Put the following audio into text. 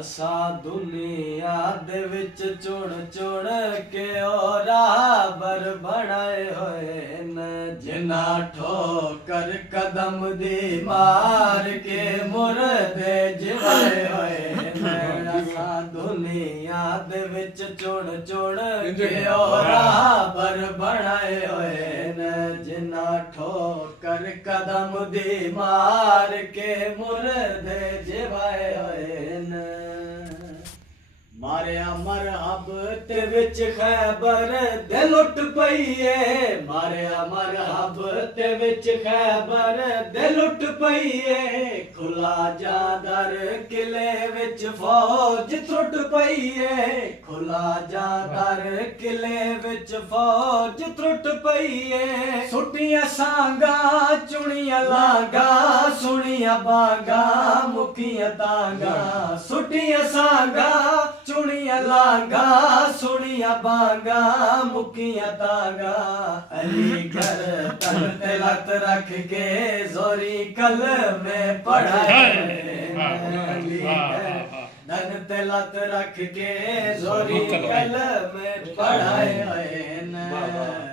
असा दुनिया दे विच चुन चुन के ओ राहबर बनाए होए न जिन्ना ठोकर कदम दी मार के मुर्दे जिवाए होए न असा दुनिया दे विच चुन चुन के ओ राहबर बनाए होए न जिन्ना ठोकर कदम दी मार के मुर्दे जिवाए होए न मारिया मरहब ते विच खैबर दे लुट पईए मारिया मरहब ते विच खैबर दे लुट पईए खुला जादर किले विच फौज त्रुट पईए खुला जादर किले विच फौज त्रुट पईए सुटिया सांगा चुनिया लागा सुनिया बागा मुखिया तांगा सुटिया सांगा चुनिया लागा सुनिया बागा मुखिया तांगा अली घर तन ते लत रख के जोरी कल में पढ़ाए अली घर तन ते लत रख के जोरी कल में पढ़ाए न